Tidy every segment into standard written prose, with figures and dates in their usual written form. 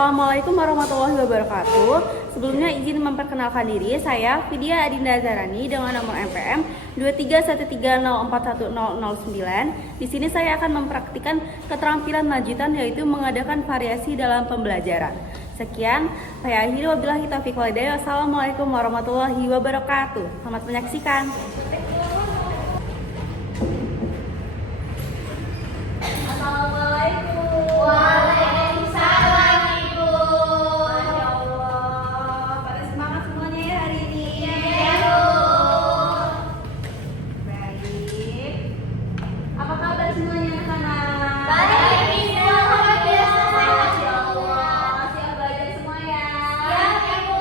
Assalamualaikum warahmatullahi wabarakatuh. Sebelumnya izin memperkenalkan diri, saya Vidya Adinda Zarani dengan nomor NPM 23130410009. Di sini saya akan mempraktikkan keterampilan lanjutan, yaitu mengadakan variasi dalam pembelajaran. Sekian, saya akhiri, wabillahi taufiq wal hidayah. Wassalamualaikum warahmatullahi wabarakatuh. Selamat menyaksikan. Waalaikumsalam, Ibu. Masya Allah, pada semangat semuanya ya hari ini. Iya, Bu. Baik. Apa kabar semuanya anak-anak? Baik, Ibu. Alhamdulillah. Masya Allah, siap belajar semua ya? Siap, Ibu.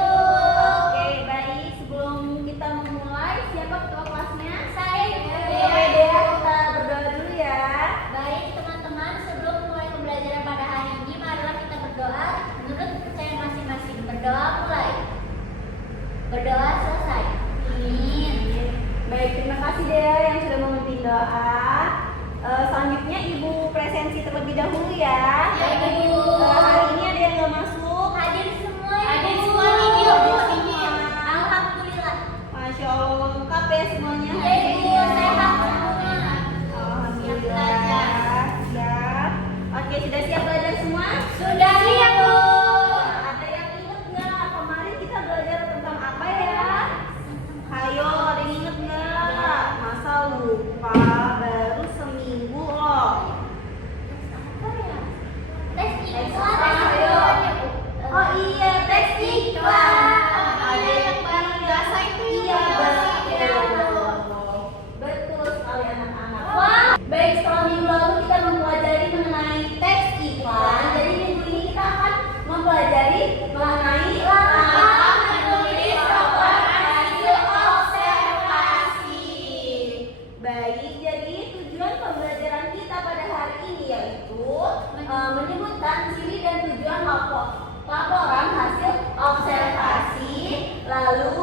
Oke, baik. Sebelum kita memulai, siapa ketua kelasnya? Saya, Ibu. Oke deh, kita berdoa dulu ya. Baik, teman-teman, sebelum mulai pembelajaran pada hari ini, marilah kita berdoa menurut kepercayaan masing-masing. Berdoa mulai. Berdoa selesai. Amin. Baik, terima kasih Dea yang sudah memimpin doa. Selanjutnya Ibu presensi terlebih dahulu ya. Ya, Ibu. Hari ini ada yang nggak masuk. Hadir semua, Ibu. Hadir semua nih, Ibu. Hadir semua. Alhamdulillah. Masya Allah, lengkap ya semuanya. Ya, Ibu. Sehat semua. Alhamdulillah. Siap. Oke, sudah siap belajar semua? Sudah, Ibu. Ada yang inget nggak kemarin kita belajar tentang apa ya? Ayo, ada yang inget nggak? Masa lupa? Baru seminggu loh. Tes iklan. Oh iya, tes iklan. Ada yang barang biasa itu Iya, betul. betul sekali anak-anak. Wah. Baik, setelah minggu lalu kita mempelajari mengenai teks iklan. Jadi minggu ini kita akan mempelajari mengenai langkah menulis laporan hasil observasi. Baik, jadi tujuan pembelajaran kita pada hari ini yaitu menyebutkan ciri dan tujuan laporan hasil observasi, lalu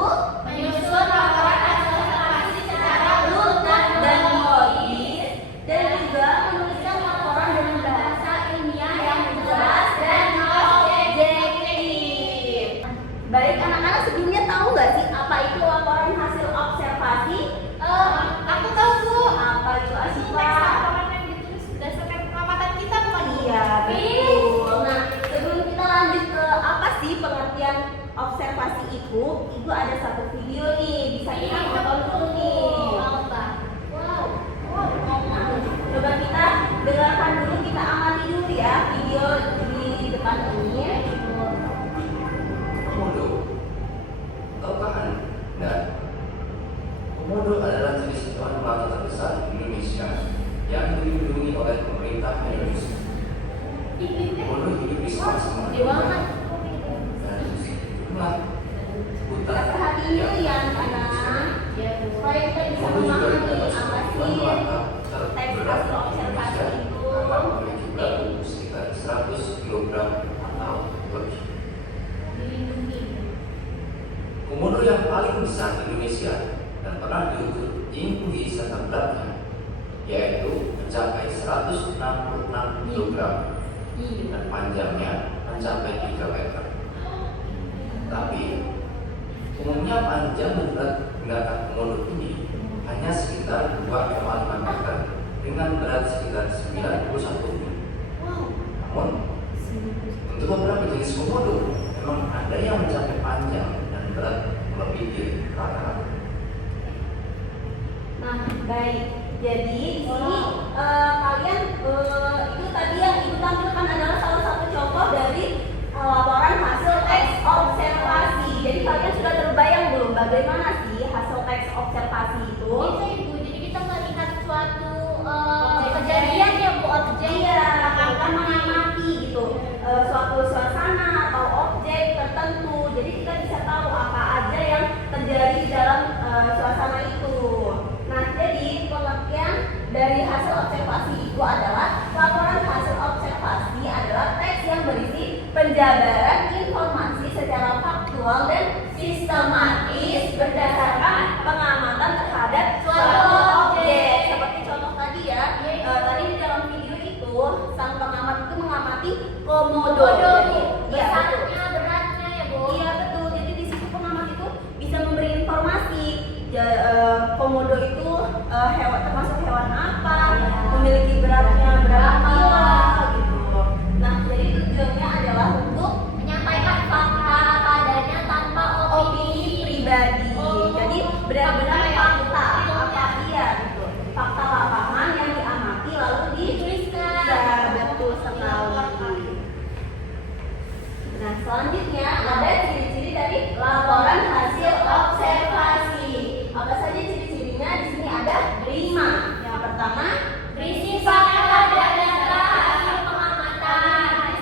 menyusun laporan hasil observasi secara runtut dan logis, dan juga menuliskan laporan dengan bahasa ilmiah yang jelas dan objektif. Baik, anak-anak sebelumnya tahu nggak sih apa itu laporan hasil observasi? Aku tahu, Bu. Apa itu Asyifa? Laporan yang ditulis berdasarkan pengamatan kita, bukan? Iya, betul. Nah, sebelum kita lanjut ke apa sih pengertian observasi itu ada satu video nih, bisa kita tonton dulu nih. Wow. Coba kita dengarkan dulu, kita amati dulu ya video di depan ini. Komodo. Tahukah Anda? Komodo adalah jenis hewan melata terbesar di Indonesia yang dilindungi oleh pemerintah Indonesia. Komodo hidup di semua Dewangan. dan itulah Kita hutan perhatiin dulu ya anak-anak, supaya kita bisa Komodo juga memahami dapat apa hewan sih melata teks terberat hasil di observasi Indonesia itu. akan memiliki berat tubuh sekitar 100 kg atau lebih. Komodo yang paling besar di Indonesia dan pernah diukur tinggi serta beratnya yaitu mencapai 166 kg dan panjangnya mencapai 3 meter. Tapi umumnya panjang dan berat binatang komodo ini hanya sekitar 2,5 meter dengan berat sekitar 91 kg. Namun untuk beberapa jenis komodo memang ada yang mencapai panjang dan berat melebihi rata-rata. Nah, baik. Jadi di sini kalian itu tadi yang Ibu tampilkan adalah salah satu contoh dari laporan hasil teks observasi. Jadi kalian sudah terbayang belum bagaimana sih hasil teks observasi itu? Bisa, Ibu. Jadi kita melihat suatu kejadian ya, Bu, objek. Iya, kita mengamati gitu suatu suasana atau objek tertentu. Jadi kita bisa tahu apa aja yang terjadi di dalam suasana itu. Nah, jadi pengertian dari hasil observasi itu adalah laporan hasil observasi adalah teks yang berisi penjabaran informasi secara faktual dan sistematis berdasarkan pengamatan terhadap suatu objek. Seperti contoh tadi ya, tadi di dalam video itu sang pengamat itu mengamati komodo. Jadi, ya, memiliki beratnya berapa kilo gitu. Nah, jadi tujuannya adalah untuk Menyampaikan fakta padanya tanpa opini pribadi. Jadi benar-benar fakta apa iya gitu. Fakta lapangan yang diamati lalu dituliskan. Ya, betul sekali. Nah, selanjutnya ada ciri-ciri dari laporan hasil observasi. Apa saja ciri-cirinya? Di sini ada 5. Yang pertama, berisi fakta dan data hasil pengamatan.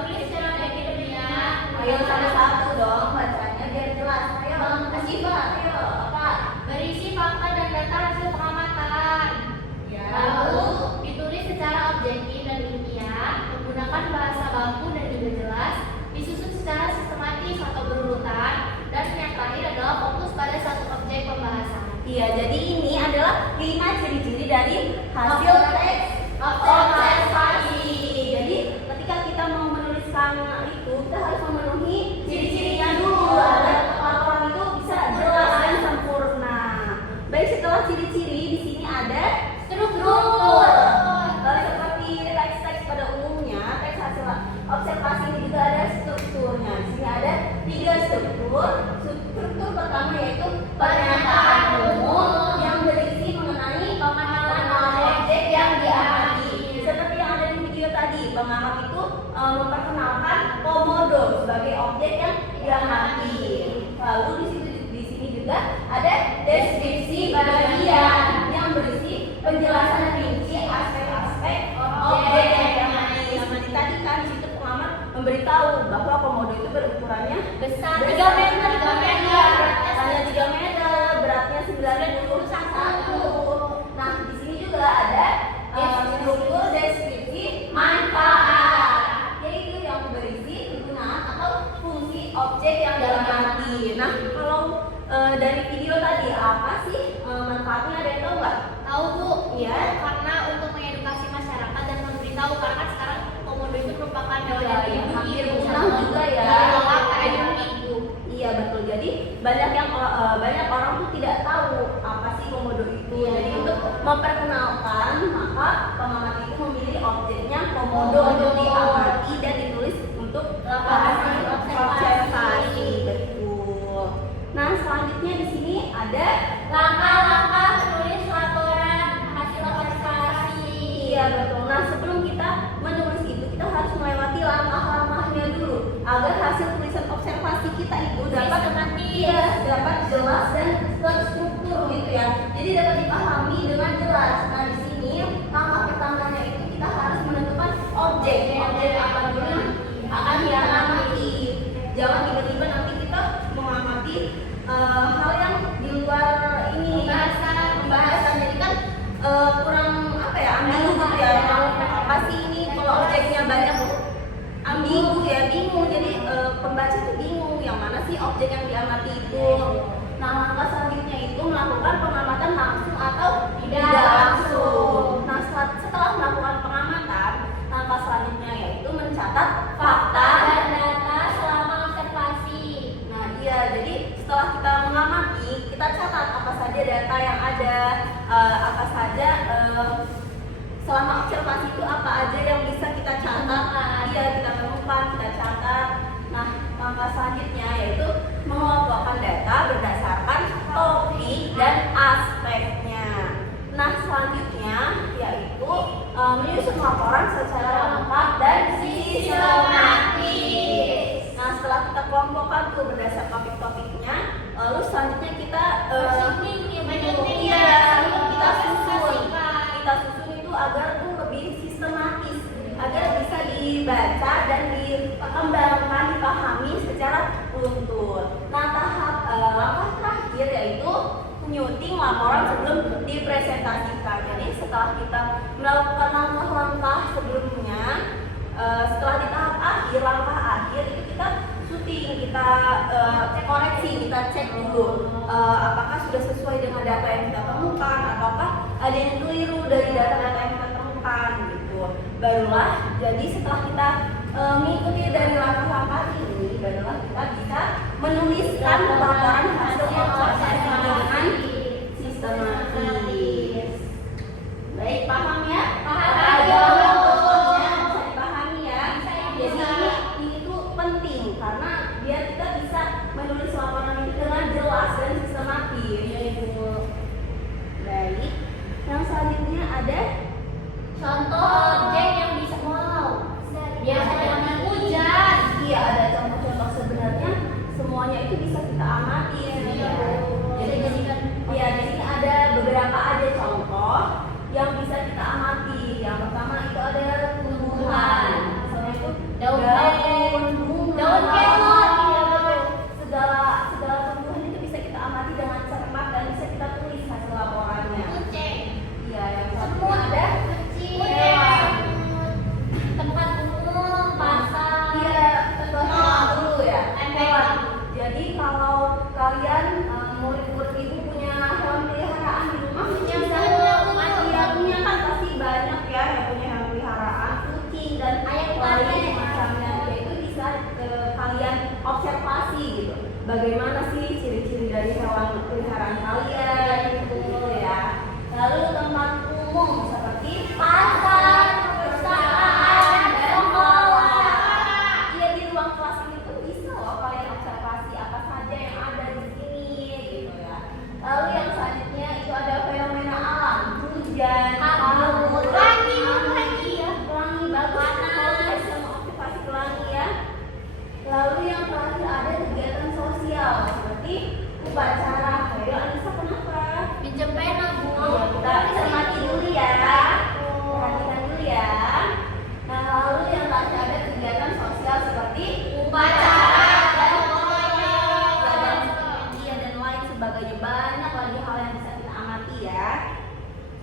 Tulis secara ilmiah. ayo satu dong bacanya biar jelas. Ayo, Asifa, ayo apa? Berisi fakta dan data hasil pengamatan. Ya. Lalu ditulis secara objektif dan ilmiah, menggunakan bahasa baku dan juga jelas, disusun secara sistematis atau berurutan, dan yang terakhir adalah fokus pada satu objek pembahasan. Iya, jadi ini adalah 5 ciri-ciri dari hasil teks observasi. Jadi ketika kita mau menuliskan itu, kita harus memenuhi ciri-cirinya dulu agar laporan itu bisa jelas dan sempurna. Baik, setelah ciri-ciri di sini ada struktur. Seperti teks-teks pada umumnya, teks hasil observasi ini juga ada strukturnya. Di sini ada 3 struktur. Struktur pertama yaitu pernyataan umum yang berisi mengenai pengenalan objek yang diamati. Seperti yang ada di video tadi, pengamat itu memperkenalkan komodo sebagai objek yang diamati. Lalu di sini juga ada deskripsi bagian yang berisi penjelasan rinci aspek-aspek objek yang diamati. Seperti tadi kan di situ pengamat memberitahu bahwa komodo itu berukurannya Besar 3 meter, hanya 3 meter, beratnya 91. Nah, di sini juga ada struktur deskripsi manfaat, yaitu yang berisi kegunaan atau fungsi objek yang diamati. Nah, kalau dari video tadi apa sih manfaatnya, ada yang tahu nggak? Tahu Bu? Iya. Karena untuk mengedukasi masyarakat dan memberitahu, karena sekarang komodo itu merupakan hewan yang Iya, dilindungi, hampir Bu. punah juga ya. Dilindungi karena itu. Iya betul. Jadi banyak orang tuh tidak tahu apa sih komodo itu. Iya. Jadi untuk memperkenalkan, maka pengamat itu memilih objeknya komodo untuk diamati dan ditulis untuk hasil observasi. Betul. Nah, selanjutnya di sini ada Langkah-langkah menulis laporan hasil observasi. iya betul. Nah, sebelum kita menulis itu, kita harus melewati langkah-langkahnya dulu agar hasil tulisan observasi kita itu dapat dapat jelas dan terstruktur gitu ya. Jadi dapat dipahami dengan jelas. Nah, di sini langkah pertamanya itu kita harus menentukan objek apa dulu yang akan kita amati. Jangan tiba-tiba nanti kita mengamati hal yang di luar ini pembahasan. Jadi kan kurang apa ya, ambigu gitu ya. Apa sih ini kalau objeknya banyak tuh ambigu ya, bingung. Jadi pembaca tuh bingung yang mana sih objek yang diamati itu. Nah, langkah selanjutnya itu melakukan pengamatan langsung atau tidak langsung. Nah, setelah melakukan pengamatan, langkah selanjutnya yaitu mencatat fakta Dan data selama observasi. Nah, iya, jadi setelah kita mengamati, kita catat apa saja data yang ada, apa saja selama observasi itu apa aja yang bisa kita catat. Iya, kita temukan, kita catat. Nah, langkah selanjutnya yaitu mengelompokkan data berdasarkan topik dan aspeknya. Nah, selanjutnya yaitu menyusun laporan secara lengkap dan sistematis. Nah, setelah kita kelompokkan tuh berdasarkan topik-topiknya, lalu selanjutnya kita kita susun itu agar tuh lebih sistematis, agar bisa dibaca dan dikembangkan, dipahami secara utuh. Nah, langkah terakhir yaitu menyuting laporan sebelum dipresentasikan. Jadi setelah kita melakukan langkah-langkah sebelumnya, setelah di tahap akhir, langkah akhir itu kita syuting, kita koreksi, kita cek dulu apakah sudah sesuai dengan data yang kita temukan, ataukah ada yang keliru dari data-data yang kita temukan gitu. Barulah, jadi setelah kita mengikuti dari langkah-langkah ini, barulah kita bisa menuliskan laporan hasil observasi dengan sistematis. Baik, paham ya?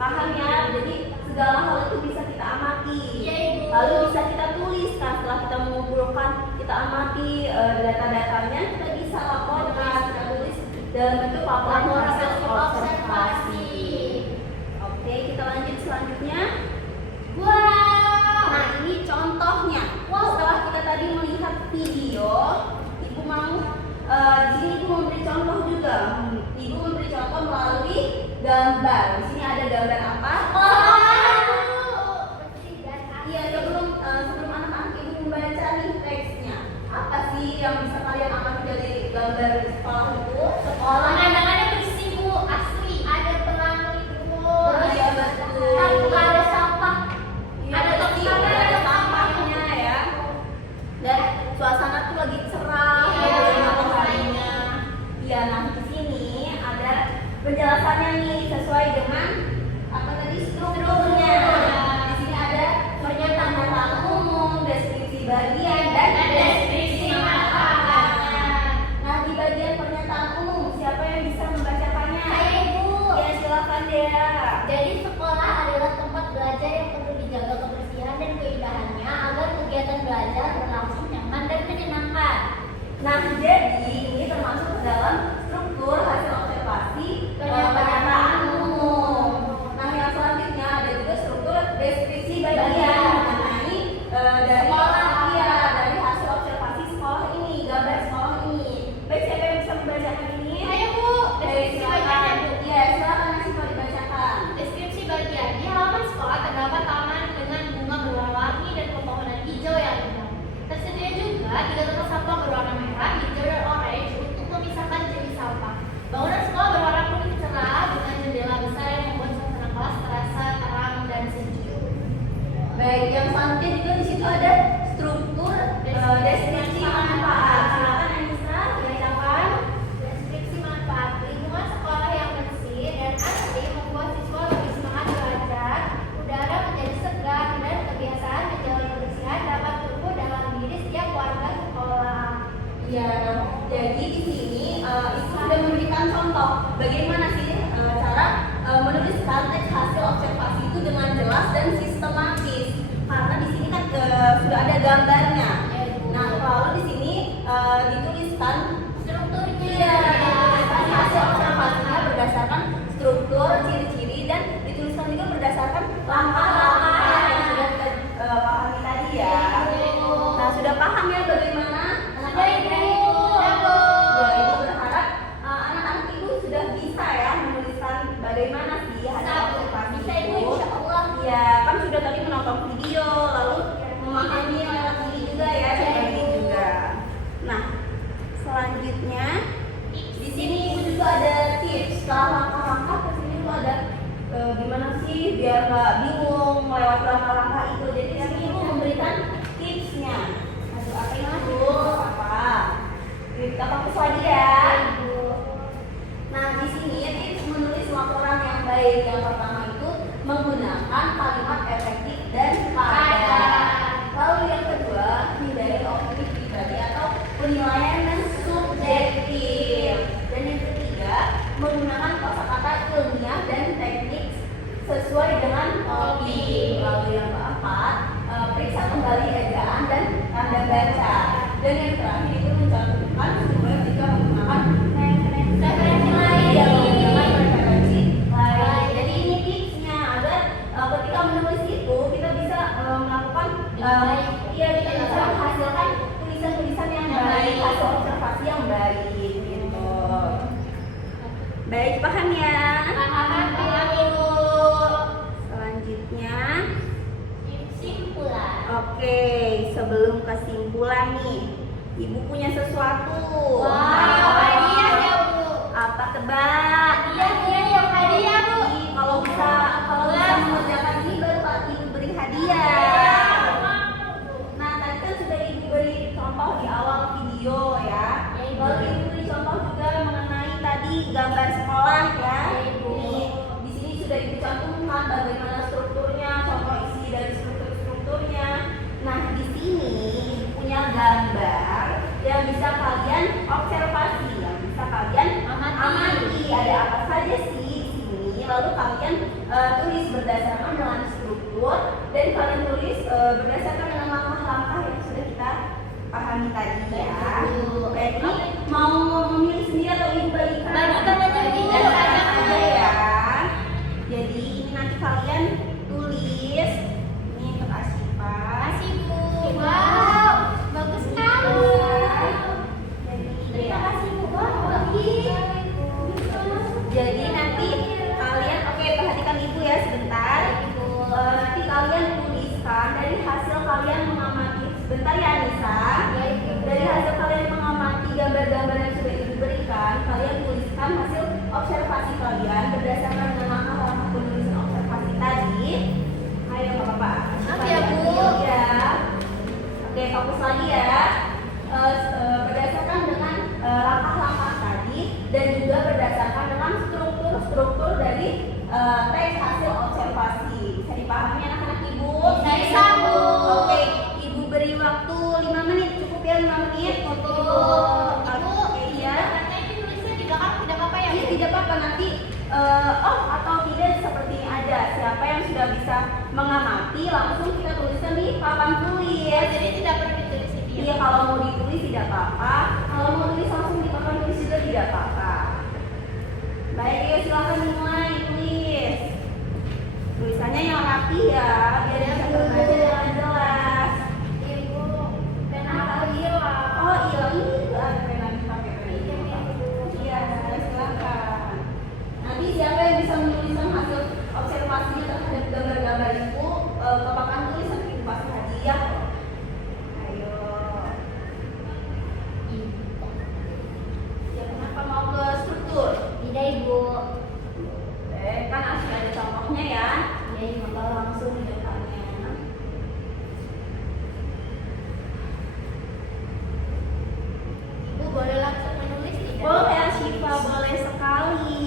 Paham ya? Jadi segala hal itu bisa kita amati. Iya, Ibu. Lalu bisa kita tulis kan setelah kita mengumpulkan, kita amati data-datanya, kita bisa laporkan, kita tulis dalam bentuk laporan hasil observasi. Oke, kita lanjut selanjutnya. Wow. Nah, ini contohnya. Setelah kita tadi melihat video, Ibu mau di sini Ibu memberi contoh juga. Ibu memberi contoh melalui gambar. Di sini ada gambar apa? Iya, sebelum anak-anak Ibu membaca nih teksnya, apa sih yang bisa kalian amati dari gambar sekolah itu? Sekolah. Pemandangannya bersih, Bu, asli. Ada pelangi, Bu. Iya, betul. Tanpa ada sampah. Iya, Ada betul. tempat, Ada sampahnya ya. Dan suasana tuh lagi cerah, Iya, gitu ya, mataharinya. Iya, nah di sini ada penjelasannya nih sesuai dengan apa tadi strukturnya. Di sini ada pernyataan umum, deskripsi bagian dan deskripsi manfaatnya. Nah, di bagian pernyataan umum siapa yang bisa membacakannya? Saya, Ibu. Ya, silakan Dea. Jadi sekolah adalah tempat belajar yang perlu dijaga kebersihan dan keindahannya agar kegiatan belajar berlangsung nyaman dan menyenangkan. Nah, jadi ini termasuk ke dalam struktur hasil observasi pernyataan umum. Nah, yang selanjutnya ada juga struktur deskripsi bagian mengenai dari dari hasil observasi sekolah ini, gambar sekolah ini. Baik, siapa yang bisa membacakan ini? Ayo, Bu, Baik, deskripsi bagiannya, Bu. Iya, silakan Nasifah dibacakan. Deskripsi bagian di halaman sekolah terdapat taman dengan bunga berwarna-warni dan pepohonan hijau yang indah. Tersedia juga 3 tempat sampah berwarna merah, hijau, dan orange untuk memisahkan jenis sampah. Bangunan sekolah berwarna kuning cerah dengan jendela besar yang membuat suasana kelas terasa terang dan sejuk. Baik, yang selanjutnya juga di situ ada struktur deskripsi manfaat. Silakan Anissa dibacakan. Deskripsi manfaat lingkungan sekolah yang bersih dan asri membuat siswa lebih semangat belajar, udara menjadi segar, dan kebiasaan menjaga kebersihan dapat tumbuh dalam diri setiap warga sekolah. Ya, jadi di sini Ibu sudah memberikan contoh bagaimana sih cara menuliskan teks hasil observasi itu dengan jelas dan sistematis. Karena di sini kan sudah ada gambarnya. Nah, lalu di sini dituliskan Strukturnya. hasil observasinya berdasarkan struktur, ciri-ciri, dan dituliskan juga berdasarkan langkah-langkah yang sudah kita pahami tadi ya. Nah, sudah paham ya bagaimana Sudah, Ibu. Ya, Ibu berharap anak-anak Ibu sudah bisa ya menuliskan bagaimana sih hasil observasi Bisa, Ibu, itu. insya Allah. Ya, kan sudah tadi menonton video, lalu memahami lewat ini juga ya, berbagi juga. Nah, selanjutnya di sini Ibu juga ada tips. Setelah langkah-langkah ke sini tuh ada gimana sih biar nggak bingung melewati langkah-langkah itu. Jadi di sini Ibu memberikan tipsnya. Aduh, apa itu? Apa? Kita fokus lagi ya. Nah, di sini tips menulis laporan yang baik. Yang pertama itu menggunakan kalimat efektif dan padat. Lalu yang kedua, hindari opini pribadi atau penilaian yang subjektif. Dan yang ketiga, menggunakan kosakata ilmiah dan teknik sesuai dengan topik. Lalu yang keempat, periksa kembali ejaan dan tanda baca. Dan yang terakhir itu mencantumkan sumber jika menggunakan referensi lain yang menggunakan referensi lain. Jadi ini tipsnya agar ketika menulis itu kita bisa melakukan kita bisa menghasilkan tulisan-tulisan yang baik, hasil observasi yang baik gitu. Baik, paham ya? Paham, Ibu. Selanjutnya, Kesimpulan. oke, sebelum kesimpulan nih, Ibu punya sesuatu. Wow, hadiah ya, Bu. Apa tebak? Hadiah, Bu. Kalau bisa mengerjakan ini baru Pak Ibu beri hadiah. Nah, tadi kan sudah Ibu beri contoh di awal video ya. Lalu Ibu beri contoh juga mengenai tadi gambar sekolah ya. Nih, di sini sudah Ibu cantumkan bagaimana strukturnya, contoh isi dari strukturnya. Nah, di sini punya gambar yang bisa kalian observasi, yang bisa kalian amati. Ada apa saja sih di sini? Lalu kalian tulis berdasarkan dengan struktur dan kalian tulis berdasarkan dengan langkah-langkah yang sudah kita pahami tadi ya. Baik, ini mau memilih sendiri atau ibu bagikan? Bagikan aja, Bu. Bagikan aja ya. Jadi ini nanti kalian tulis ini untuk Asyifa. Kasih, Bu. Wow, bagus sekali. Terima kasih, Bu. Jadi nanti kalian, oke, perhatikan ibu ya sebentar. Nanti kalian tuliskan dari hasil kalian mengamati. Sebentar ya Anissa. Dari hasil kalian mengamati gambar-gambar yang sudah ibu berikan, kalian tuliskan hasil observasi kalian berdasarkan dengan langkah-langkah penulisan observasi tadi. Ayo Bapak. Maaf ya, Bu. Ya. Oke, fokus lagi ya. Berdasarkan dengan langkah-langkah tadi dan juga berdasarkan dengan struktur dari teks hasil observasi. Bisa dipahami anak-anak ibu? Bisa, Bu. Oke, ibu beri waktu 5 menit. Cukup ya 5 menit? Ibu, Oke, iya. katanya ini tulisnya di belakang tidak apa-apa ya, Iya, Bu? tidak apa-apa nanti atau tidak seperti ini aja. Siapa yang sudah bisa mengamati langsung kita tuliskan di papan tulis. Jadi tidak perlu ditulis di Iya, kalau mau ditulis tidak apa-apa. Kalau mau tulis langsung di papan tulis juga tidak apa-apa. Baik, ya silakan dimulai tulis. Tulisannya yang rapi ya, biar bisa terbaca dengan jelas. Ibu, pena aku hilang. Oh hilang, ini juga ada pena pakai pena ini. Iya, silakan. Nanti siapa yang bisa menuliskan hasil observasinya terhadap gambar-gambar itu ke papan tulis nanti dikasih hadiah. Ayo. Ya kenapa mau ke struktur? Tidak, Ibu. Kan asli ada contohnya ya. Iya, Maka langsung di depannya. Ibu boleh langsung menulis tidak? Boleh Asyifa, boleh sekali.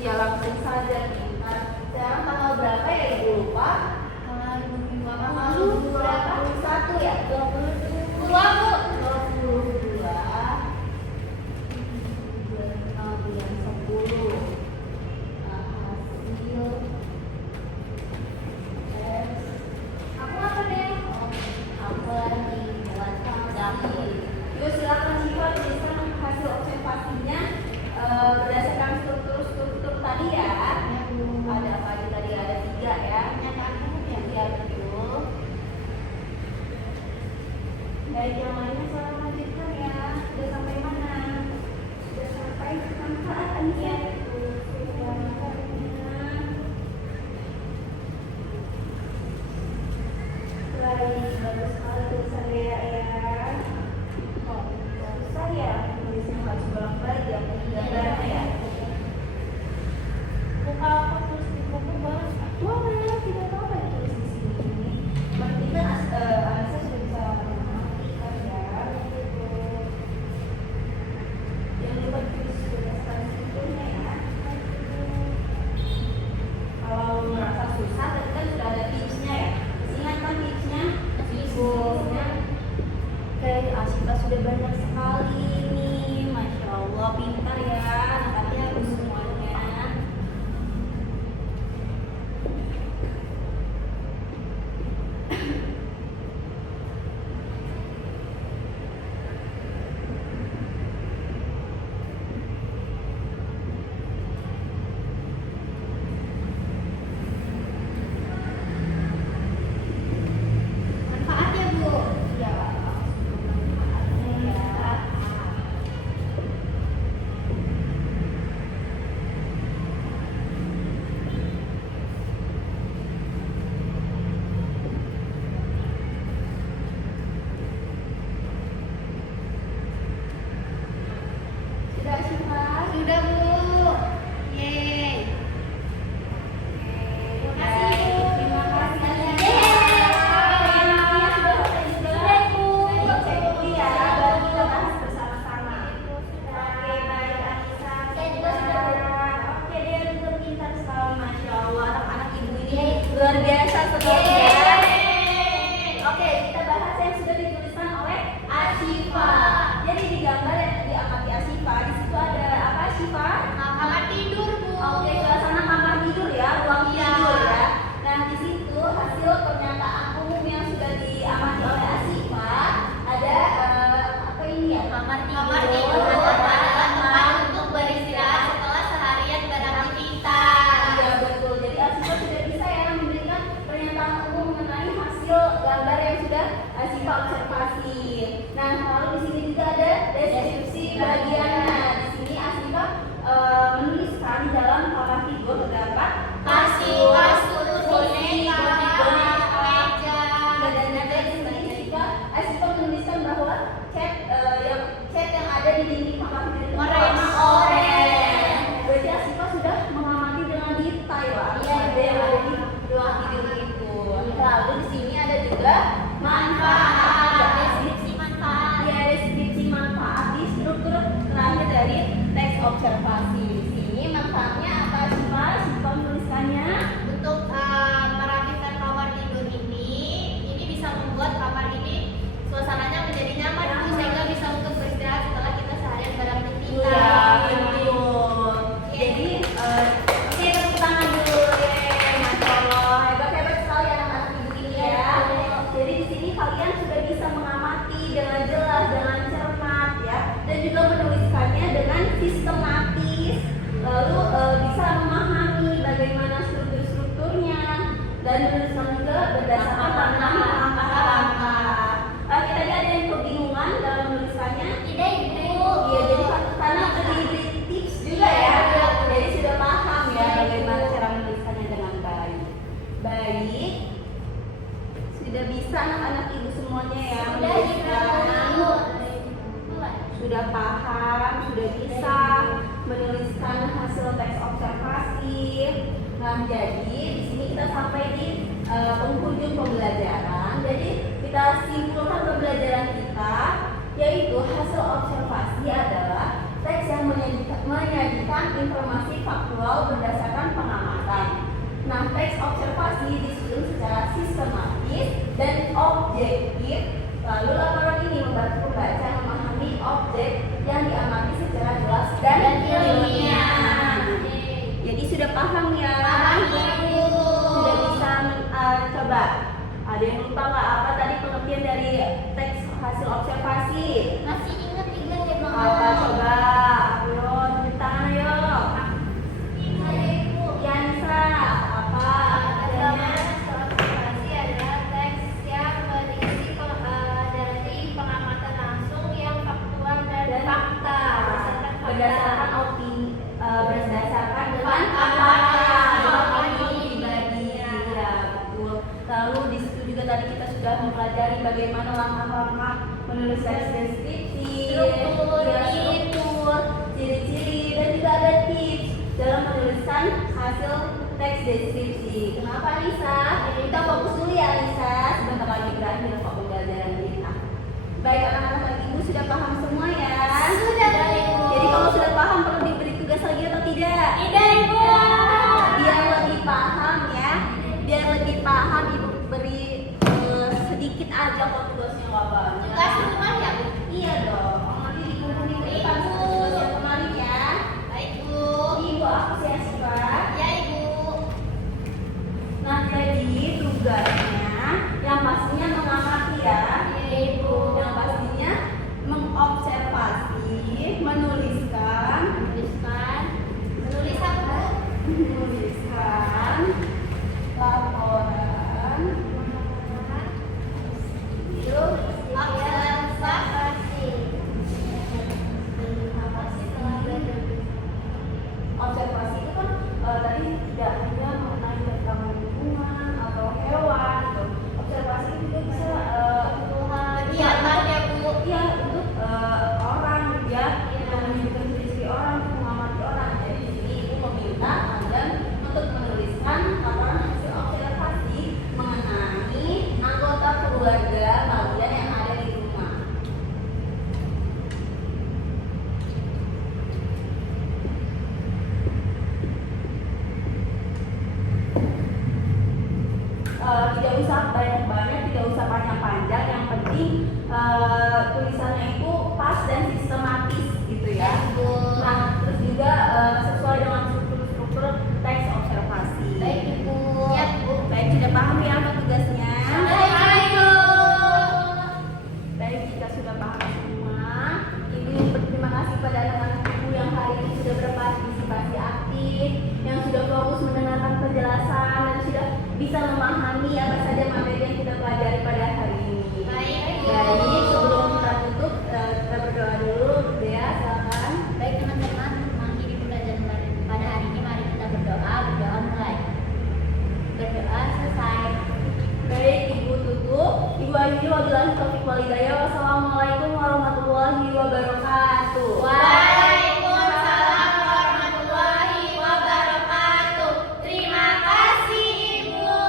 Iya langsung saja kita. Sekarang tanggal berapa ya ibu lupa? Tanggal 22 Tanggal 21 ya? 22, Bu. 22 bulan 10. Hasil tes. Aku apa deh? Apa lagi buat dapur? Yuk silakan Syifa tuliskan hasil observasinya berdasarkan struktur tadi ya. Ada apa aja tadi? Ada 3 ya. Yang dia betul. Baik, yang lainnya saya lanjutkan ya. Sudah sampai mana? Sudah sampai angkaan ya. Baik, bagus sekali tulisan Dea ya. Oh, bagus saya tulisnya harus bolak-balik ya, gambarnya ya. Buka apa tulis di buku boleh? Boleh, tidak apa-apa ditulis di sini. Berarti kan Anissa sudah bisa mengartikan ya. Jangan lupa ditulis berdasarkan strukturnya ya. Kalau merasa susah, tadi kan sudah ada tipsnya ya. Ingat kan tipsnya? Tipsnya. Oke, Asyifa sudah banyak sekali nih. Masya Allah, pintar ya. Anak-anaknya harus semuanya. Manfaat ya, Bu. Ya, manfaatnya ya. Sudah Syifa? Sudah, Bu. Yeay. Terima kasih, Bu. Terima kasih. Sudah, Bu. Cek dulu ya, baru kita bahas bersama-sama. Oke, baik Anissa. Saya juga sudah, Bu. Oke, dia juga pintar sekali, Masya Allah. Anak-anak ibu ini luar biasa sekali ya. Oke, kita bahas yang sudah dituliskan oleh Asyifa. Jadi di gambar yang diamati Asyifa, di situ ada apa Asyifa? Kamar tidur, Bu. Oke, suasana kamar tidur ya, ruang Iya. bagiannya. Di sini Asifa menuliskan dalam kamar tidur terdapat Kasur, boneka, meja. dan ada di sini Asifa menuliskan bahwa cat yang ada di dinding kamar tidur itu Warna oranye. Berarti Asifa sudah mengamati dengan detail Iya, ada yang ada di ruang tidur itu. Lalu di sini ada juga manfaat. Deskripsi manfaat. Ya, deskripsi manfaat di struktur terakhir dari teks observasi. Di sini manfaatnya apa sih Pak? Siapa menuliskannya? Untuk merapikan kamar tidur ini bisa membuat kamar ini suasananya menjadi nyaman, Bu, sehingga bisa untuk beristirahat setelah kita seharian beraktivitas. Iya, betul. Jadi, oke, tepuk tangan dulu. Yeay, Masya Allah. Hebat-hebat sekali anak-anak ibu ini ya. Jadi di sini kalian sudah bisa mengamati dengan jelas, dengan cermat ya, dan juga menuliskannya dengan sistematis. Lalu bisa memahami bagaimana strukturnya dan menuliskan juga berdasarkan langkah-langkah. Oke, tadi ada yang kebingungan dalam menuliskannya? Tidak, Ibu. Iya, jadi karena diberi tips juga ya. Jadi sudah paham ya bagaimana cara menuliskannya dengan baik. Baik. Sudah bisa anak-anak ibu semuanya ya menuliskan. Sudah paham, sudah bisa menuliskan hasil teks observasi. Nah, jadi di sini kita sampai di penghujung pembelajaran. Jadi kita simpulkan pembelajaran kita, yaitu hasil observasi adalah teks yang menyajikan informasi faktual berdasarkan pengamatan. Nah, teks observasi disusun secara sistematis dan objektif. Lalu laporan ini membantu pembaca memahami objek yang diamati secara jelas dan ilmiah. Jadi sudah paham ya? Sudah bisa coba. Ada yang lupa nggak apa tadi pengertian dari teks hasil observasi? Masih ingat juga ya, Bang? Apa coba? Ayo, tunjuk tangan ayo. Ya, Nisa, apa adanya? Observasi adalah teks yang berisi dari pengamatan langsung yang faktual dan fakta Berdasarkan opini, berdasarkan dengan Fakta. pribadi. Ya, betul. Lalu di situ juga tadi kita sudah mempelajari bagaimana langkah-langkah menuliskan deskripsi, Struktur, struktur, ciri-ciri, dan juga ada tips dalam menuliskan hasil teks deskripsi. Kenapa Lisa? Kita fokus dulu ya Lisa. Sebentar lagi berakhir kok pembelajaran kita. Baik, anak-anak ibu sudah paham semua ya? Sudah, Ibu. Jadi kalau sudah paham perlu diberi tugas lagi atau tidak? Tidak, Ibu. Biar lebih paham ya, biar lebih paham ibu beri sedikit aja kok tugasnya nggak banyak. Tugas rumah ya, Bu? Iya dong. Nanti dikumpulin ke depan sama tugas yang kemarin ya. Baik, Bu. Ibu aku sih Asifa. Ya, Ibu. Nah, jadi tugasnya yang pastinya mengamati ya. Ya, Ibu. Yang pastinya mengobservasi, menuliskan Menulis apa, Bu? menuliskan laporan Observasi. observasi itu kan tadi tidak hanya mengenai tentang lingkungan atau hewan gitu. Observasi itu juga bisa Kegiatan ya, Bu. iya untuk orang gitu ya, untuk menunjukkan ciri-ciri orang, untuk mengamati orang. Jadi di sini ibu meminta kalian untuk menuliskan laporan hasil observasi mengenai anggota keluarga kalian yang ada di rumah. Tidak usah banyak-banyak, tidak usah panjang-panjang, yang penting tulisannya itu pas dan sistematis gitu ya. Nah, terus juga sesuai dengan struktur teks observasi. Baik, Ibu. Ya, Bu. Baik, sudah paham ya apa tugasnya? Baik, Bu. Baik, jika sudah paham semua, Ibu berterima kasih pada anak-anak ibu yang hari ini sudah berpartisipasi aktif, yang sudah fokus mendengarkan penjelasan dan sudah bisa memahami apa saja materi yang kita pelajari pada hari ini. Baik, Bu. Baik, sebelum kita tutup, kita berdoa dulu, ya. akhiri wabillahi taufiq wal hidayah. Wassalamualaikum warahmatullahi wabarakatuh. Waalaikumsalam warahmatullahi wabarakatuh. Terima kasih Ibu.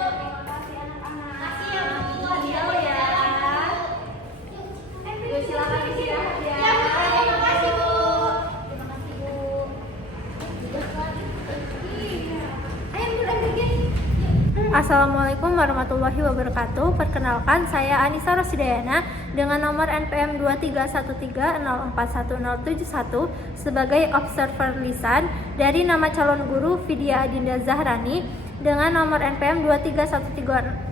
Terima kasih anak-anak. Makasih ya Bu. Adiau ya. Yuk silakan istirahat ya. Ya, Bu. Terima kasih Bu. Terima kasih Bu. Ayo Bu, lanjutin. Assalamualaikum warahmatullahi wabarakatuh. Perkenalkan, saya Anissa Rosidayana dengan nomor NPM 2313041071 sebagai observer lisan dari nama calon guru Vidya Adinda Zahrani dengan nomor NPM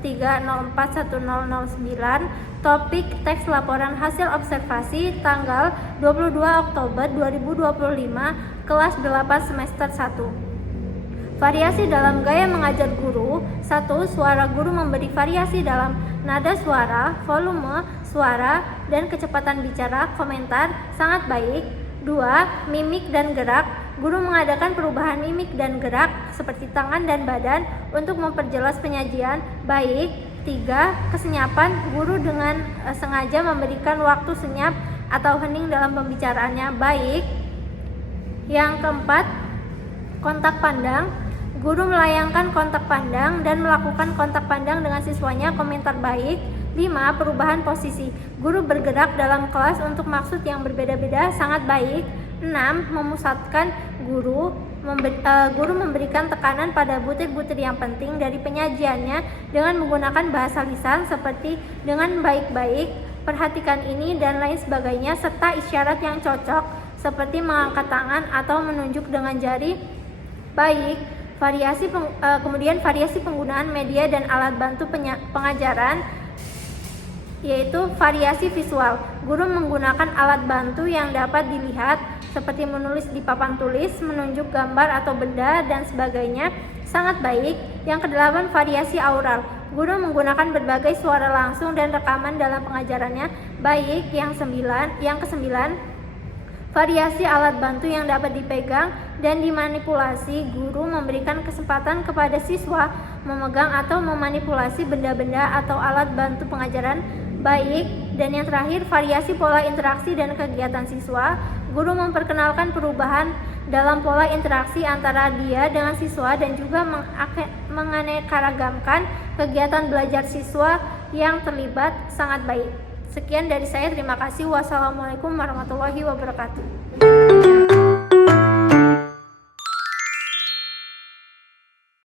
2313041009. Topik teks laporan hasil observasi tanggal 22 Oktober 2025, kelas 8 semester 1. Variasi dalam gaya mengajar guru. 1. Suara guru memberi variasi dalam nada suara, volume suara, dan kecepatan bicara. Komentar, sangat baik. 2. Mimik dan gerak. Guru mengadakan perubahan mimik dan gerak seperti tangan dan badan untuk memperjelas penyajian. Baik. 3. Kesenyapan. Guru dengan sengaja memberikan waktu senyap atau hening dalam pembicaraannya. Baik. Yang keempat, kontak pandang. Guru melayangkan kontak pandang dan melakukan kontak pandang dengan siswanya. Komentar baik. 5. Perubahan posisi. Guru bergerak dalam kelas untuk maksud yang berbeda-beda. Sangat baik. 6. Memusatkan guru. Guru memberikan tekanan pada butir-butir yang penting dari penyajiannya dengan menggunakan bahasa lisan seperti dengan baik-baik, perhatikan ini, dan lain sebagainya, serta isyarat yang cocok seperti mengangkat tangan atau menunjuk dengan jari. Baik. Kemudian variasi penggunaan media dan alat bantu pengajaran, yaitu variasi visual. Guru menggunakan alat bantu yang dapat dilihat seperti menulis di papan tulis, menunjuk gambar atau benda, dan sebagainya. Sangat baik. Yang kedelapan, variasi aural. Guru menggunakan berbagai suara langsung dan rekaman dalam pengajarannya. Baik. Yang kesembilan, variasi alat bantu yang dapat dipegang dan dimanipulasi. Guru memberikan kesempatan kepada siswa memegang atau memanipulasi benda-benda atau alat bantu pengajaran. Baik. Dan yang terakhir, variasi pola interaksi dan kegiatan siswa. Guru memperkenalkan perubahan dalam pola interaksi antara dia dengan siswa dan juga menganeka-ragamkan kegiatan belajar siswa yang terlibat. Sangat baik. Sekian dari saya, terima kasih. Wassalamualaikum warahmatullahi wabarakatuh.